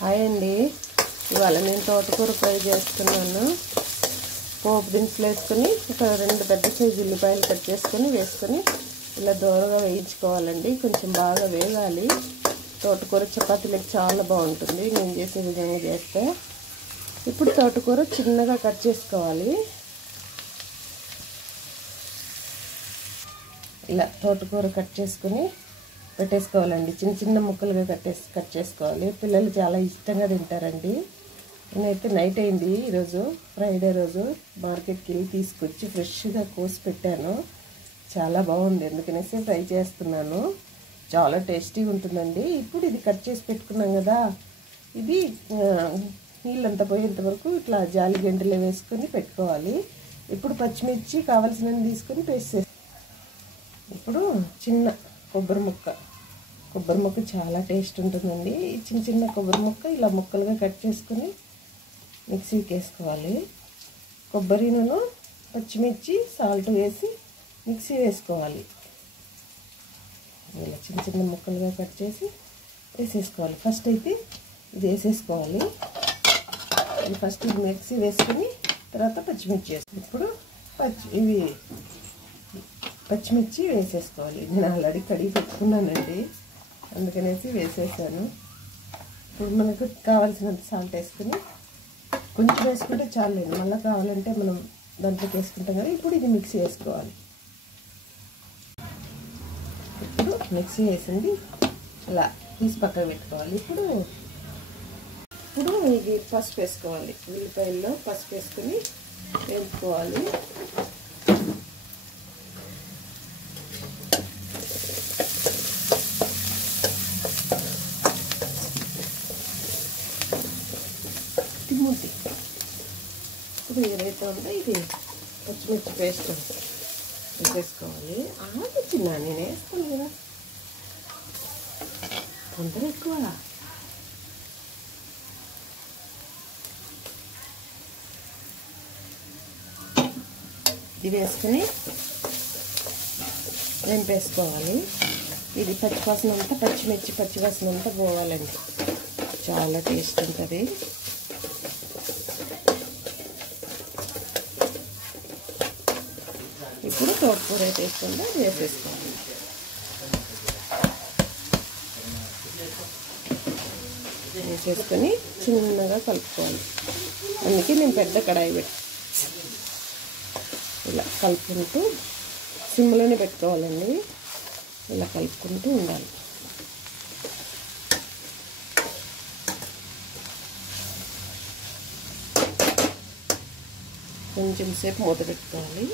Hi అండి. ఇవాళ నేను తోటకూర ఫ్రై చేస్తున్నాను. పోపు దినుసులు వేసుకొని ఒక 2 పెద్ద సైజు ఉల్లిపాయలు కట్ చేసుకొని వేసుకొని ఇలా దూరగా వేయించుకోవాలండి. కొంచెం బాగా వేగాలి. తోటకూర చపాతీలకు చాలా బాగుంటుంది నేను చేసే విధంగా చేస్తే. ఇప్పుడు తోటకూర చిన్నగా కట్ చేసుకోవాలి. ఇలా తోటకూర కట్ చేసుకొని పెట్టేసుకోవాలండి. చిన్న చిన్న ముక్కలుగా కట్ చేసుకోవాలి. పిల్లలు చాలా ఇష్టంగా తింటారండి. నేనైతే నైట్ అయింది ఈరోజు ఫ్రైడే రోజు మార్కెట్కి వెళ్ళి తీసుకొచ్చి ఫ్రెష్గా కోసి పెట్టాను. చాలా బాగుంది, ఎందుకనేసి ఫ్రై చేస్తున్నాను. చాలా టేస్టీగా ఉంటుందండి. ఇప్పుడు ఇది కట్ చేసి పెట్టుకున్నాం కదా, ఇది నీళ్ళంతా పోయేంత వరకు ఇట్లా జాలి గంటలో వేసుకొని పెట్టుకోవాలి. ఇప్పుడు పచ్చిమిర్చి కావాల్సినవి తీసుకొని పేస్ట్ చేస్తాను. ఇప్పుడు చిన్న కొబ్బరి ముక్క చాలా టేస్ట్ ఉంటుందండి. చిన్న చిన్న కొబ్బరి ముక్క ఇలా ముక్కలుగా కట్ చేసుకుని మిక్సీకి వేసుకోవాలి. కొబ్బరిను పచ్చిమిర్చి సాల్ట్ వేసి మిక్సీ వేసుకోవాలి. ఇలా చిన్న చిన్న ముక్కలుగా కట్ చేసి వేసేసుకోవాలి. ఫస్ట్ అయితే ఇది వేసేసుకోవాలి. ఫస్ట్ ఇది మిక్సీ వేసుకొని తర్వాత పచ్చిమిర్చి వేసుకోవాలి. ఇప్పుడు ఇవి పచ్చిమిర్చి వేసేసుకోవాలి. నేను ఆల్రెడీ కడిగి పెట్టుకున్నానండి, అందుకనేసి వేసేసాను. ఇప్పుడు మనకు కావాల్సినంత సాల్ట్ వేసుకుని కొంచెం వేసుకుంటే చాలండి. మళ్ళీ కావాలంటే మనం దాంట్లోకి వేసుకుంటాం కదా. ఇప్పుడు ఇది మిక్సీ వేసుకోవాలి. ఇప్పుడు మిక్సీ వేసింది ఇలా తీసి పక్కన పెట్టుకోవాలి. ఇప్పుడు ఇది పసుపు వేసుకోవాలి. ఉల్లిపాయల్లో పసుపు వేసుకొని వేసుకోవాలి. ఇప్పుడు ఏదైతే ఉందో ఇది పచ్చిమిర్చి పేస్ట్ వేసేసుకోవాలి. చిన్న నేను వేస్తాను కదా, తొందర ఎక్కువ. ఇది వేసుకొని వేసుకోవాలి. ఇది పచ్చివాసన అంతా పచ్చిమిర్చి పచ్చివాసన అంతా పోవాలండి. చాలా టేస్ట్ ఉంటుంది. ఇప్పుడు తోటకూర వేసుకుంటే వేసేసుకోవాలి. వేసేసుకొని చిన్నగా కలుపుకోవాలి. అందుకే నేను పెద్ద కడాయి పెట్టి ఇలా కలుపుకుంటూ సిమ్లోనే పెట్టుకోవాలండి. ఇలా కలుపుకుంటూ ఉండాలి. కొంచెం సేపు మూత పెట్టుకోవాలి.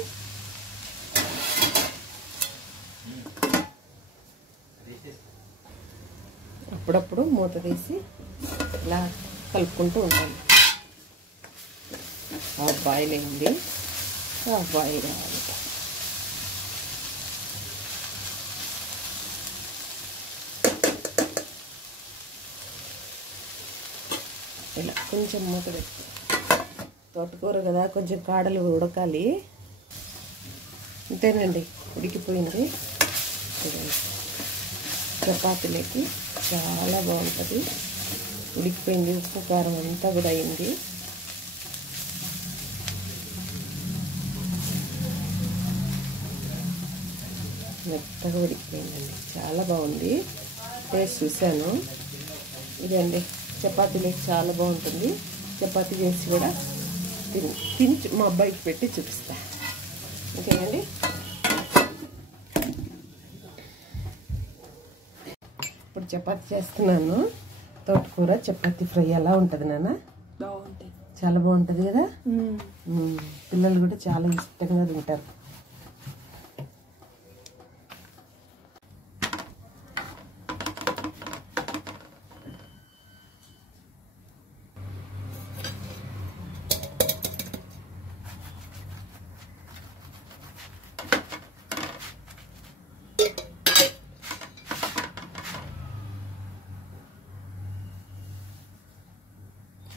అప్పుడప్పుడు మూత తీసి ఇలా కలుపుకుంటూ ఉండాలి. హాఫ్ బాయిల్ అయింది, హాఫ్ బాయిల్ కావాలి. ఇలా కొంచెం మూత పెట్టి, తోటకూర కదా కొంచెం కాడలు ఉడకాలి. అంతేనండి, ఉడికిపోయింది. చపాతీలకి చాలా బాగుంటుంది. ఉడికిపోయింది, ఉప్పు కారం అంతా కూడా అయింది. మెత్తగా ఉడికిపోయిందండి, చాలా బాగుంది. టేస్ట్ చూశాను. ఇదండి చపాతీలకి చాలా బాగుంటుంది. చపాతీ చేసి కూడా తిని మా అబ్బాయికి పెట్టి చూపిస్తా. ఓకేనండి. ఇప్పుడు చపాతీ చేస్తున్నాను. తోటకూర చపాతీ ఫ్రై ఎలా ఉంటుంది నాన్న? బాగుంటుంది, చాలా బాగుంటుంది కదా. పిల్లలు కూడా చాలా ఇష్టంగా తింటారు.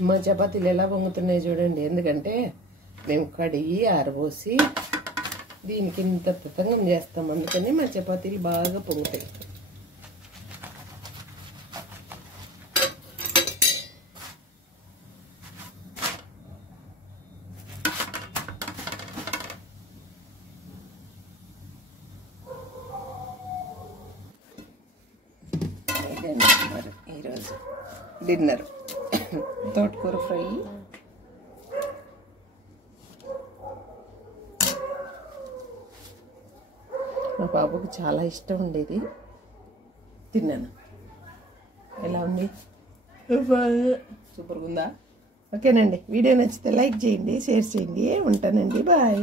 మా చపాతీలు ఎలా పొంగుతున్నాయి చూడండి. ఎందుకంటే మేము కడిగి ఆరబోసి దీనికి ఇంత పతంగం చేస్తాం, అందుకని మా చపాతీలు బాగా పొంగుతాయి. ఈరోజు డిన్నర్ తోటకూర ఫ్రై, మా బాబుకు చాలా ఇష్టం ఉండేది, తిన్నాను. ఎలా ఉంది? సూపర్గా ఉందా? ఓకేనండి, వీడియో నచ్చితే లైక్ చేయండి, షేర్ చేయండి. ఉంటానండి, బాయ్.